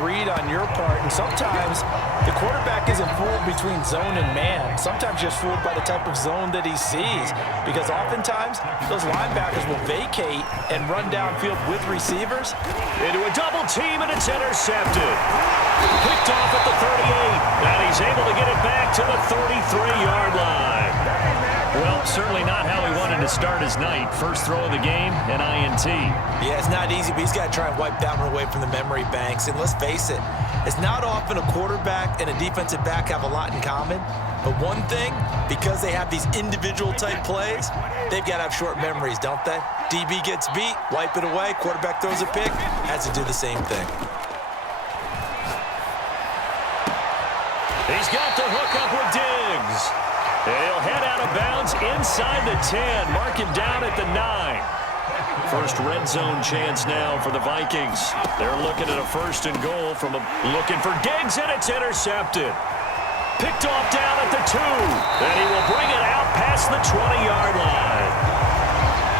read on your part, and sometimes the quarterback isn't fooled between zone and man. Sometimes just fooled by the type of zone that he sees, because oftentimes those linebackers will vacate and run downfield with receivers. Into a double team, and it's intercepted. Picked off at the 38, and he's able to get it back to the 33-yard line. Well, certainly not how he wanted to start his night. First throw of the game, an INT. Yeah, it's not easy, but he's got to try and wipe that one away from the memory banks. And let's face it, it's not often a quarterback and a defensive back have a lot in common. But one thing, because they have these individual type plays, they've got to have short memories, don't they? DB gets beat, wipe it away, quarterback throws a pick, has to do the same thing. He's got the hook up with Diggs. He'll head out of bounds inside the 10. Mark him down at the 9. First red zone chance now for the Vikings. They're looking at a first and goal from looking for Diggs, and it's intercepted. Picked off down at the 2. And he will bring it out past the 20-yard line.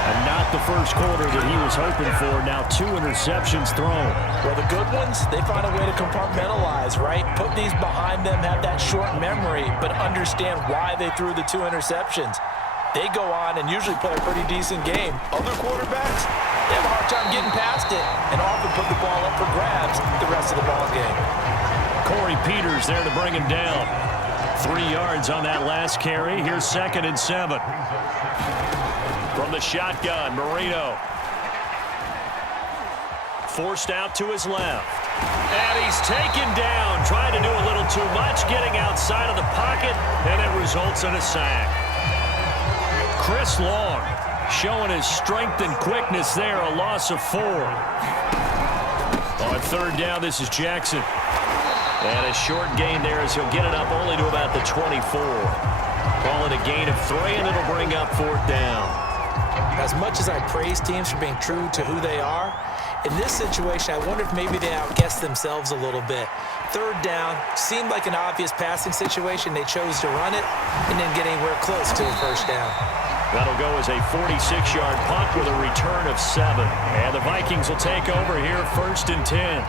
And not the first quarter that he was hoping for. Now 2 interceptions thrown. Well, the good ones, they find a way to compartmentalize, right? Put these behind them, have that short memory, but understand why they threw the 2 interceptions. They go on and usually play a pretty decent game. Other quarterbacks, they have a hard time getting past it and often put the ball up for grabs the rest of the ball game. Corey Peters there to bring him down. 3 yards on that last carry. Here's 2nd and 7. From the shotgun, Marino. Forced out to his left. And he's taken down, trying to do a little too much, getting outside of the pocket, and it results in a sack. Chris Long showing his strength and quickness there, a loss of 4. On 3rd down, this is Jackson. And a short gain there as he'll get it up only to about the 24. Call it a gain of 3, and it'll bring up 4th down. As much as I praise teams for being true to who they are, in this situation, I wonder if maybe they outguessed themselves a little bit. 3rd down seemed like an obvious passing situation. They chose to run it and didn't get anywhere close to a 1st down. That'll go as a 46-yard punt with a return of 7. And the Vikings will take over here 1st and 10.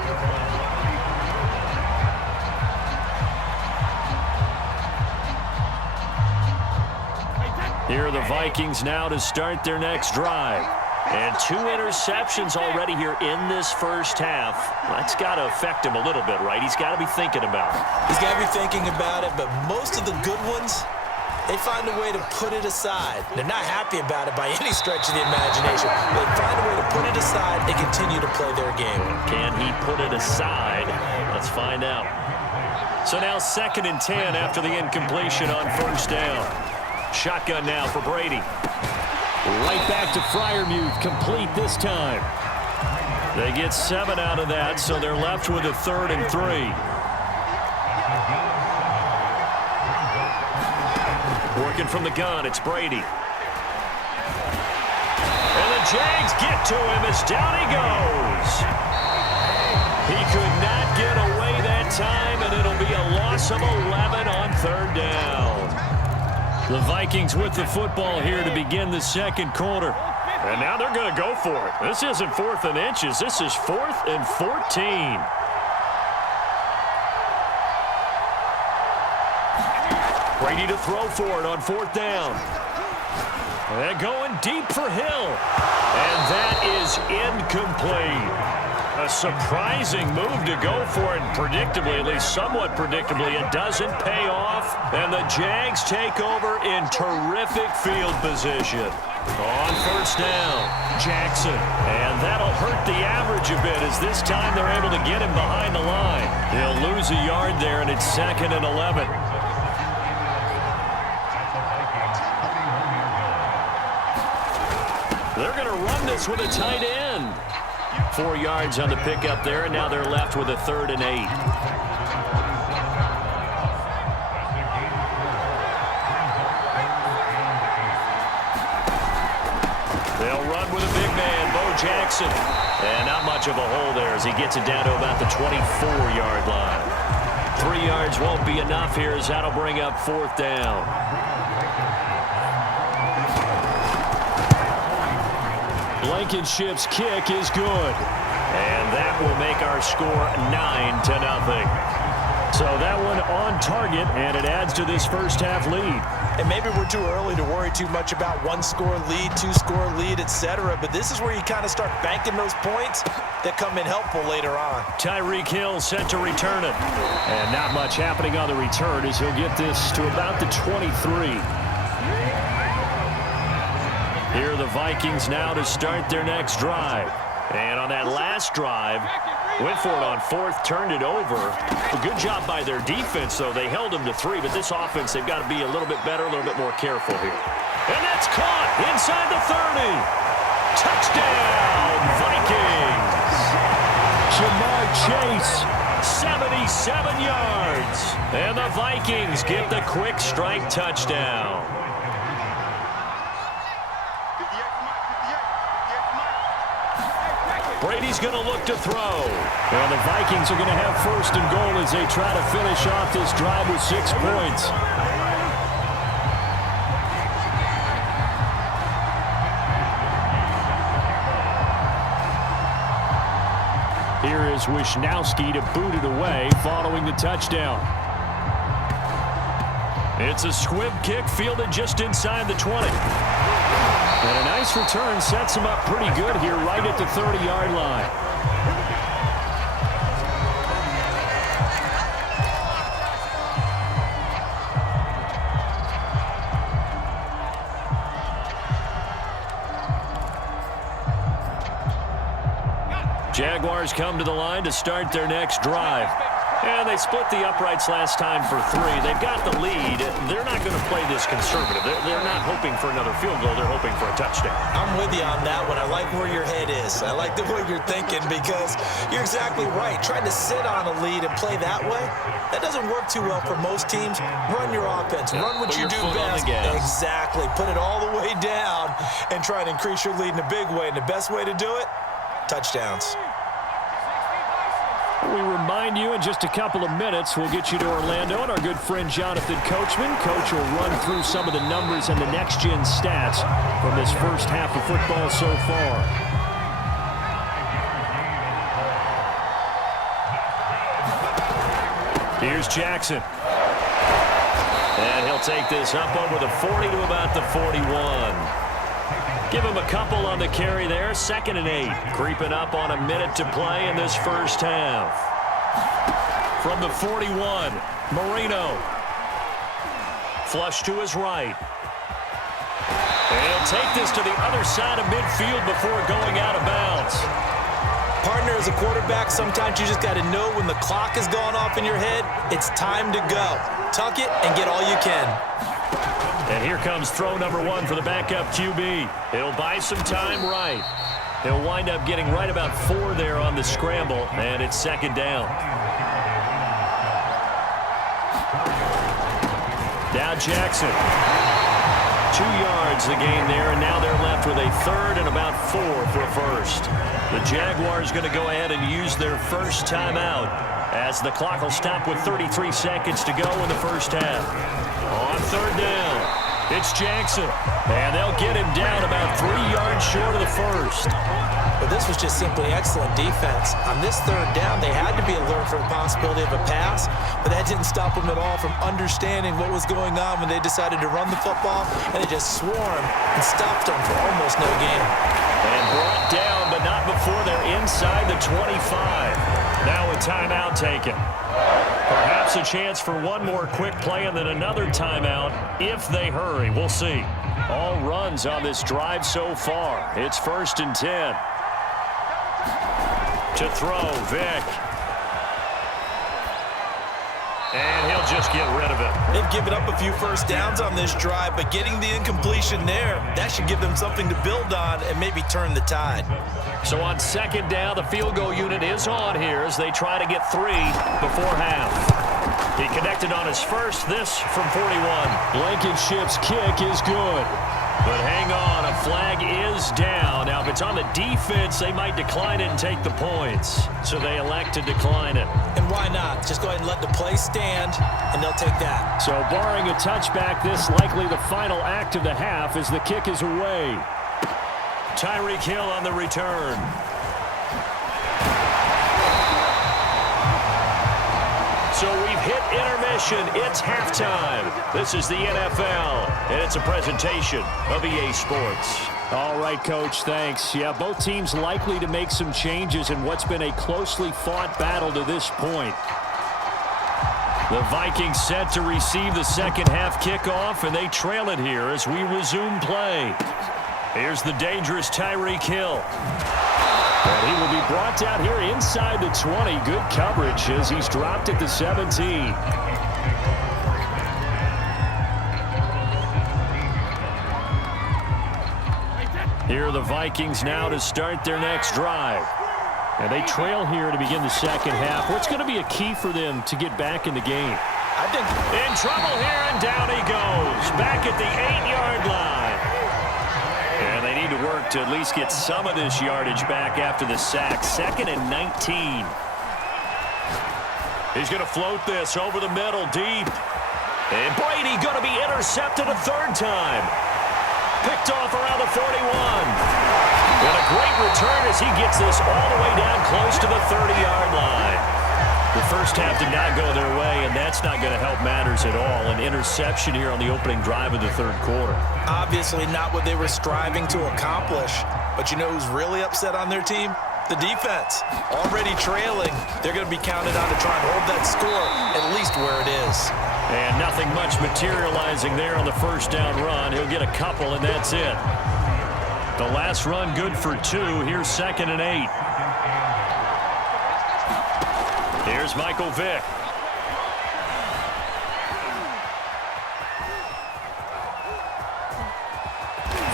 Here are the Vikings now to start their next drive. And 2 interceptions already here in this first half. That's got to affect him a little bit, right? He's got to be thinking about it. He's got to be thinking about it, but most of the good ones, they find a way to put it aside. They're not happy about it by any stretch of the imagination. They find a way to put it aside and continue to play their game. Can he put it aside? Let's find out. So now 2nd and 10 after the incompletion on 1st down. Shotgun now for Brady. Right back to Freiermuth, complete this time. They get 7 out of that, so they're left with a 3rd and 3. Working from the gun, it's Brady. And the Jags get to him as down he goes. He could not get away that time, and it'll be a loss of 11 on 3rd down. The Vikings with the football here to begin the 2nd quarter. And now they're going to go for it. This isn't 4th and inches. This is 4th and 14. Brady to throw for it on 4th down. And going deep for Hill. And that is incomplete. A surprising move to go for it, and predictably, at least somewhat predictably, it doesn't pay off, and the Jags take over in terrific field position. On 1st down, Jackson, and that'll hurt the average a bit as this time they're able to get him behind the line. He'll lose a yard there, and it's 2nd and 11. They're going to run this with a tight end. 4 yards on the pickup there, and now they're left with a 3rd and 8. They'll run with a big man, Bo Jackson. And not much of a hole there as he gets it down to about the 24-yard line. 3 yards won't be enough here as that'll bring up 4th down. Blankenship's kick is good. And that will make our score 9-0. So that one on target, and it adds to this first half lead. And maybe we're too early to worry too much about one-score lead, two-score lead, etc. But this is where you kind of start banking those points that come in helpful later on. Tyreek Hill set to return it. And not much happening on the return as he'll get this to about the 23. Here are the Vikings now to start their next drive. And on that last drive, went for it on fourth, turned it over. A good job by their defense, though. They held them to 3, but this offense, they've got to be a little bit better, a little bit more careful here. And that's caught inside the 30. Touchdown, Vikings. Jamar Chase, 77 yards. And the Vikings get the quick strike touchdown. Brady's going to look to throw. Well, the Vikings are going to have first and goal as they try to finish off this drive with 6 points. Here is Wisnowski to boot it away following the touchdown. It's a squib kick fielded just inside the 20. And a nice return sets him up pretty good here right at the 30-yard line. Jaguars come to the line to start their next drive. And they split the uprights last time for 3. They've got the lead. They're not going to play this conservative. They're not hoping for another field goal. They're hoping for a touchdown. I'm with you on that one. I like where your head is. I like the way you're thinking because you're exactly right. Trying to sit on a lead and play that way, that doesn't work too well for most teams. Run your offense. Run what you do best. Exactly. Put it all the way down and try and increase your lead in a big way. And the best way to do it, touchdowns. We remind you in just a couple of minutes, we'll get you to Orlando and our good friend Jonathan Coachman. Coach will run through some of the numbers and the next-gen stats from this first half of football so far. Here's Jackson. And he'll take this up over the 40 to about the 41. Give him a couple on the carry there. 2nd and 8. Creeping up on a minute to play in this first half. From the 41, Marino. Flush to his right. And he'll take this to the other side of midfield before going out of bounds. Partner, as a quarterback, sometimes you just got to know when the clock is going off in your head, it's time to go. Tuck it and get all you can. And here comes throw number 1 for the backup QB. He'll buy some time right. He'll wind up getting right about 4 there on the scramble, and it's 2nd down. Now Jackson. 2 yards the gain there, and now they're left with a 3rd and about 4 for a first. The Jaguars going to go ahead and use their first timeout as the clock will stop with 33 seconds to go in the first half. On 3rd down, it's Jackson, and they'll get him down about 3 yards short of the first. But this was just simply excellent defense. On this 3rd down, they had to be alert for the possibility of a pass, but that didn't stop them at all from understanding what was going on when they decided to run the football, and they just swarmed and stopped them for almost no gain. And brought down, but not before they're inside the 25. Now a timeout taken. Perhaps a chance for one more quick play and then another timeout if they hurry. We'll see. All runs on this drive so far. It's 1st and 10. To throw, Vick. And he'll just get rid of it. They've given up a few first downs on this drive, but getting the incompletion there, that should give them something to build on and maybe turn the tide. So on 2nd down, the field goal unit is on here as they try to get 3 before half. He connected on his first, this from 41. Blankenship's kick is good. But hang on, a flag is down. Now, if it's on the defense, they might decline it and take the points. So they elect to decline it. And why not? Just go ahead and let the play stand, and they'll take that. So barring a touchback, this likely the final act of the half as the kick is away. Tyreek Hill on the return. So we've hit intermission. It's halftime. This is the NFL, and it's a presentation of EA Sports. All right, Coach, thanks. Yeah, both teams likely to make some changes in what's been a closely fought battle to this point. The Vikings set to receive the second half kickoff, and they trail it here as we resume play. Here's the dangerous Tyreek Hill. And he will be brought down here inside the 20. Good coverage as he's dropped at the 17. Here are the Vikings now to start their next drive. And they trail here to begin the second half. What's going to be a key for them to get back in the game? I think in trouble here, and down he goes. Back at the 8-yard line. And they need to work to at least get some of this yardage back after the sack. 2nd and 19. He's going to float this over the middle deep. And Brady going to be intercepted a third time. Picked off around the 41. And a great return as he gets this all the way down close to the 30-yard line. The first half did not go their way, and that's not going to help matters at all. An interception here on the opening drive of the third quarter. obviously not what they were striving to accomplish. But you know who's really upset on their team? The defense. Already trailing. They're going to be counted on to try and hold that score at least where it is. And nothing much materializing there on the first down run. He'll get a couple, and that's it. The last run good for 2. Here's 2nd and 8. Here's Michael Vick.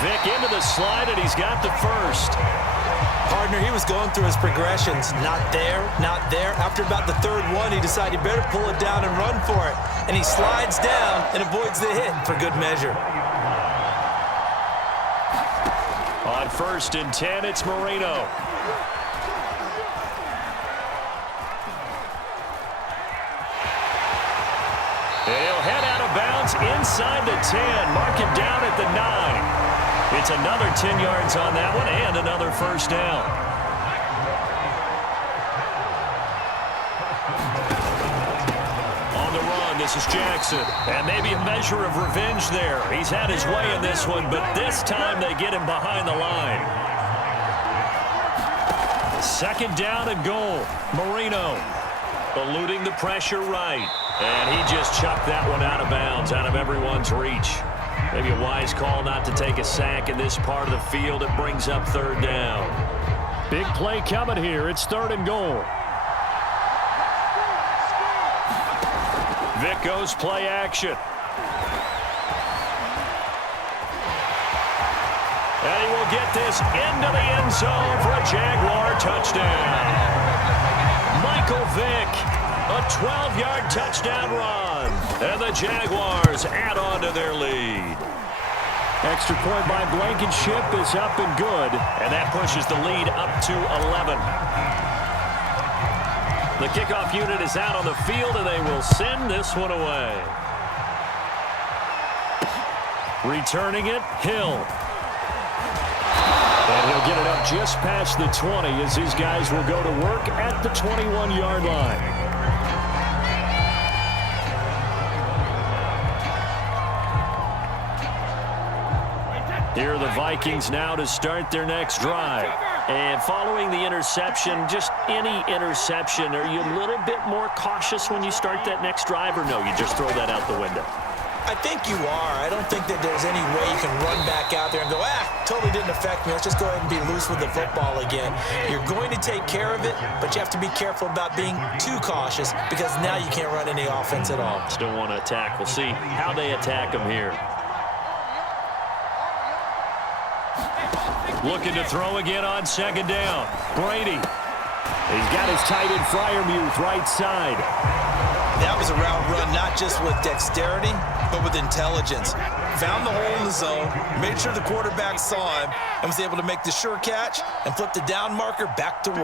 Vick into the slide, and he's got the first. Partner, he was going through his progressions. Not there, not there. After about the third one, he decided he better pull it down and run for it. And he slides down and avoids the hit for good measure. On 1st and 10, it's Marino. He'll head out of bounds inside the 10. Mark him down at the 9. It's another 10 yards on that one and another first down. On the run, this is Jackson. And maybe a measure of revenge there. He's had his way in this one, but this time they get him behind the line. 2nd down and goal. Marino eluding the pressure right. And he just chucked that one out of bounds, out of everyone's reach. Maybe a wise call not to take a sack in this part of the field. It brings up 3rd down. Big play coming here. It's 3rd and goal. Vick goes play action. And he will get this into the end zone for a Jaguar touchdown. Michael Vick, a 12-yard touchdown run. And the Jaguars add on to their lead. Extra point by Blankenship is up and good. And that pushes the lead up to 11. The kickoff unit is out on the field, and they will send this one away. Returning it, Hill. And he'll get it up just past the 20 as his guys will go to work at the 21-yard line. Here are the Vikings now to start their next drive. And following the interception, just any interception, are you a little bit more cautious when you start that next drive, or no, you just throw that out the window? I think you are. I don't think that there's any way you can run back out there and go, totally didn't affect me. Let's just go ahead and be loose with the football again. You're going to take care of it, but you have to be careful about being too cautious because now you can't run any offense at all. Still want to attack. We'll see how they attack them here. Looking to throw again on 2nd down. Brady. He's got his tight end Freiermuth right side. That was a route run not just with dexterity, but with intelligence. Found the hole in the zone, made sure the quarterback saw him, and was able to make the sure catch and flip the down marker back to 1.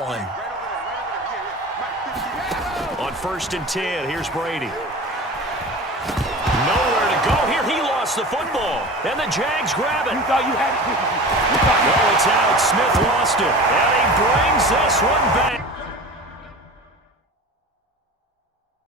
On 1st and 10, here's Brady. Nowhere to go here. He lost the football, and the Jags grab it. You thought you had it. No, it's out. Smith lost it, and he brings this one back.